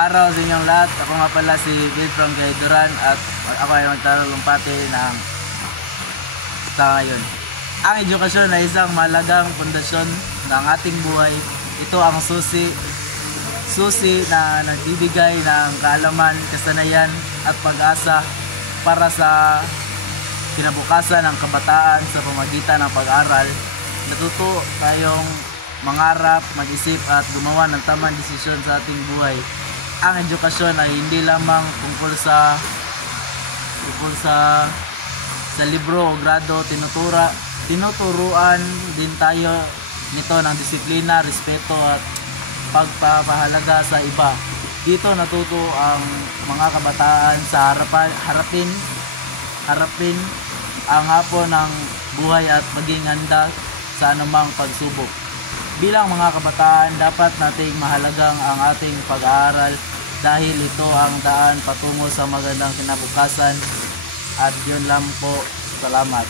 Araw sa inyong lahat. Ako nga pala si Bill from Gayduran at ako ay magtalumpati ng sa ngayon. Ang edukasyon ay isang mahalagang pundasyon ng ating buhay. Ito ang susi na nagbibigay ng kaalaman, kasanayan at pag-asa para sa kinabukasan ng kabataan sa pamamagitan ng pag-aaral. Natuto tayong mangarap, mag-isip at gumawa ng tamang desisyon sa ating buhay. Ang edukasyon ay hindi lamang tungkol sa libro o grado, tinuturuan din tayo nito ng disiplina, respeto at pagpapahalaga sa iba. Dito natuto ang mga kabataan sa harapin ang hapon ng buhay at maging handa sa anumang pagsubok. Bilang mga kabataan, dapat nating mahalagang ang ating pag-aaral dahil ito ang daan patungo sa magandang kinabukasan. At yun lang po. Salamat.